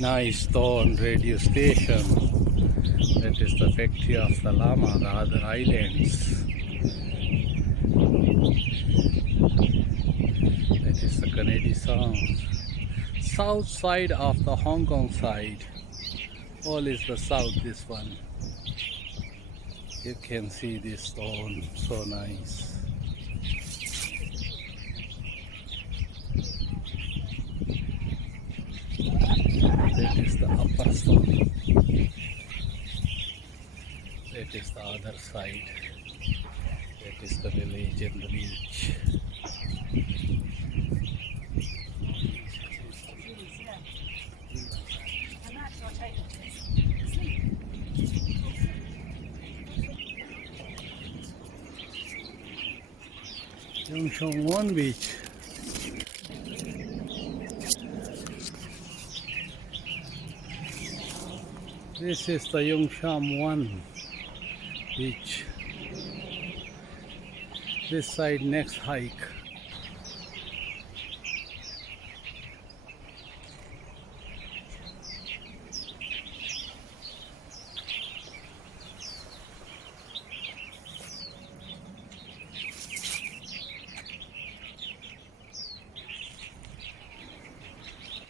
Nice stone radio station. That is the factory of the lama, the other islands. That is the Canadian song. South side of the Hong Kong side. All is the south, this one. You can see this stone, so nice. That is the upper stone. That is the other side. That is the village and the beach. Yongshong 1 beach. This is the Yongsham 1 beach. This side next hike.